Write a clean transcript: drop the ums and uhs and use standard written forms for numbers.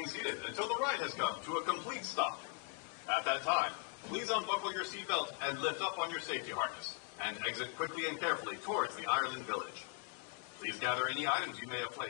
remain seated until the ride has come to a complete stop. At that time, please unbuckle your seatbelt and lift up on your safety harness, and exit quickly and carefully towards the Ireland Village. Please gather any items you may have placed